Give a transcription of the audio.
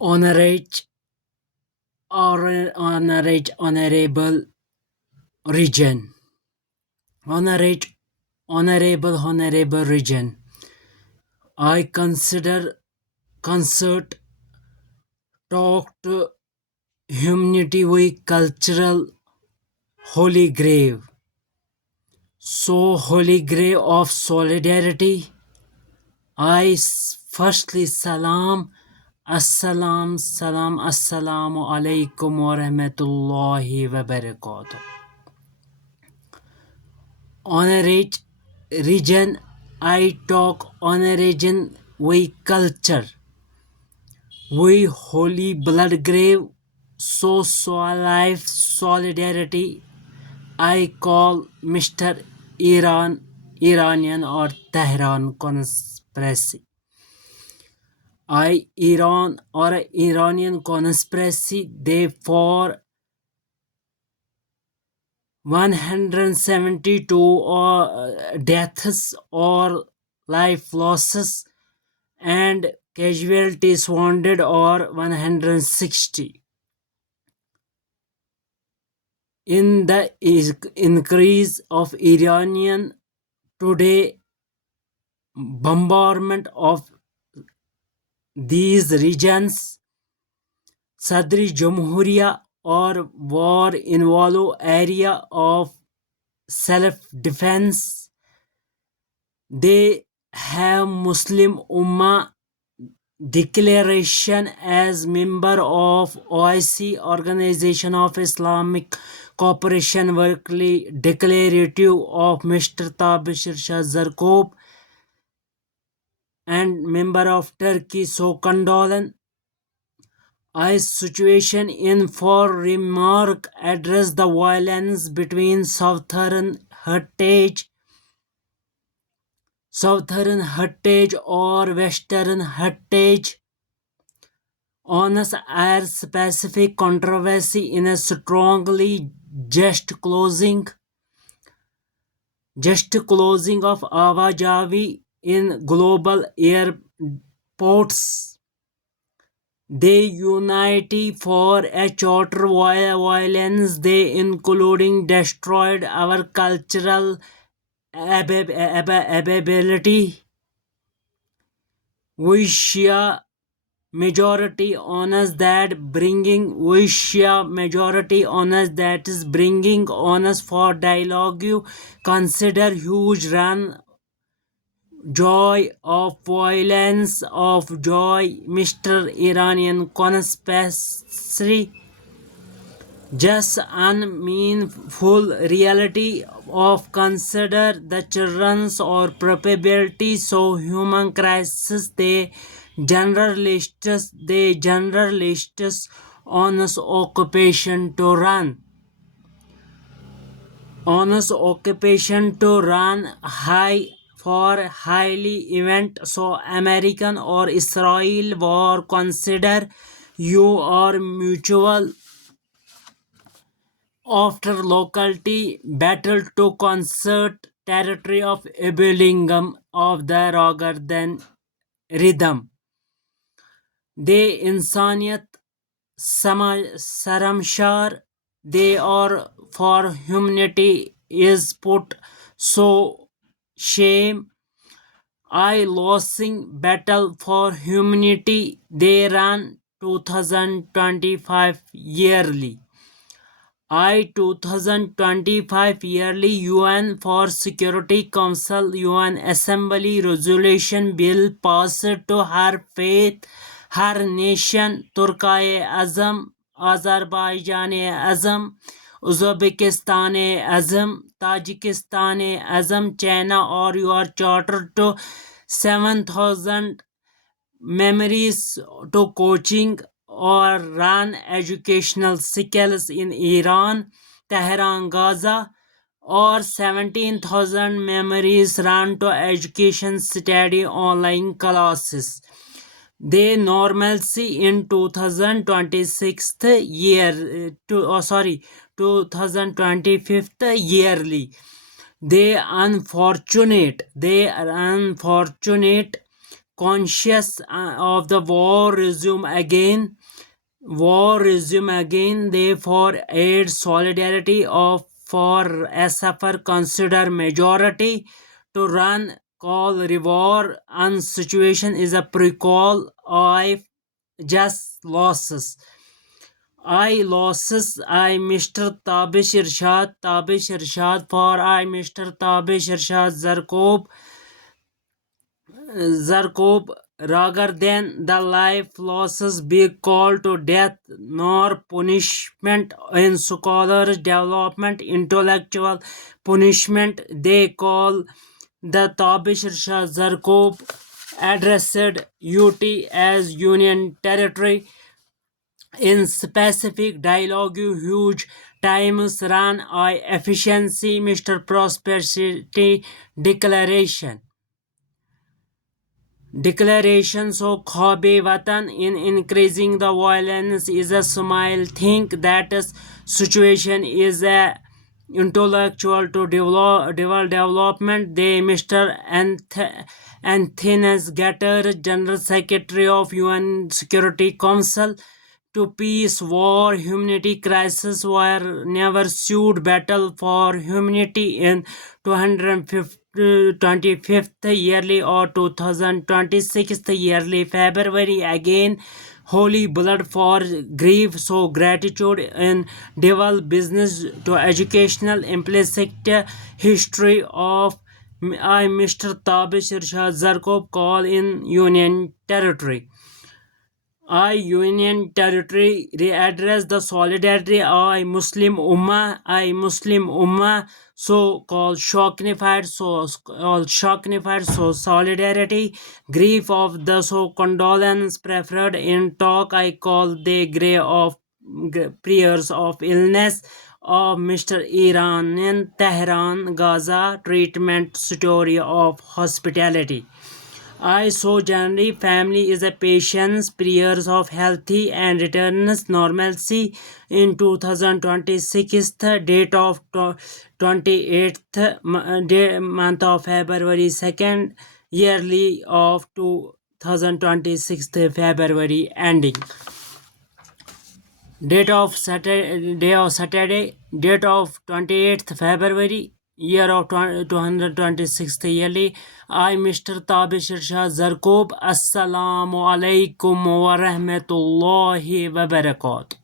Honorate honorable region. Honorate honorable region. I consider concert talked humanity with cultural holy grave. So holy grave of solidarity. Firstly salam assalamu alaikum wa rahmatullahi wa barakatuh. Honorate region. I talk on a region we culture. We holy blood grave. So life solidarity. I call Mr. Iranian or Tehran conspiracy. Iran or Iranian conspiracy. They for 172 deaths or life losses and casualties wounded or 160 in the increase of Iranian today bombardment of these regions. Sadri Jamhuriya or war involve area of self-defense. They have Muslim Ummah declaration as member of OIC, Organization of Islamic Cooperation, workly declarative of Mr. Tabishir Shah Zarkov and member of Turkey. So condolence. I situation in for remark address the violence between Southern heritage or Western heritage. Honest air specific controversy in a strongly just closing of Awajawi in global airports. They unity for a charter violence. They including destroyed our cultural ability. We share majority honors that is bringing honors for dialogue. You consider huge run joy of violence of joy Mr. Iranian conspiracy just unmeaningful reality of consider the children's or probability so human crisis they generalists honest occupation to run high for highly event so American or Israel war consider you or mutual after locality battle to concert territory of Abelingam of the rather than rhythm. They insaniyat saramshar they are for humanity is put so shame. I losing battle for humanity they ran 2025 yearly. 2025 yearly UN for Security Council UN Assembly resolution bill passed to her faith, her nation, Turkey Azam, Azerbaijan Azam, Uzbekistan Azam, Tajikistan Azam, China or your charter to 7,000 memories to coaching or run educational skills in Iran, Tehran, Gaza, or 17,000 memories run to education study online classes. They normalcy in 2026 year, 2025 yearly. They are unfortunate conscious of the war resume again. Therefore, aid solidarity of for SFR consider majority to run call reward and situation is a precall of just losses. I Mr. Tabish Irshad for I Mr. Tabish Irshad Zarkob, rather than the life losses be called to death nor punishment in scholars development intellectual punishment they call the Tabish Irshad Zarkob addressed UT as Union Territory in specific dialogue huge times run I efficiency Mr. Prosperity Declarations of Khwabe Watan in increasing the violence is a smile. Think that situation is a intellectual to development. They Mr. Anthony Gatter, General Secretary of UN Security Council, to peace, war, humanity crisis were never sued battle for humanity in 225th yearly or 2026th yearly February again holy blood for grief so gratitude in devil business to educational implicit history of I Mr. Tabish Irshad Zarkob call in Union Territory. I Union Territory readdress the solidarity I Muslim Ummah so called shocknified so solidarity grief of the so condolence preferred in talk I call the grey of prayers of illness of Mr. Iranian Tehran Gaza treatment story of hospitality. I so generally family is a patience prayers of healthy and returns normalcy in 2026 date of 28th month of February 2nd yearly of 2026 February ending. Date of Saturday, date of 28th February, year of 226th yearly. I, Mr. Tabish Irshad Zarkob. Assalamu alaikum wa rahmatullahi wa barakatuh.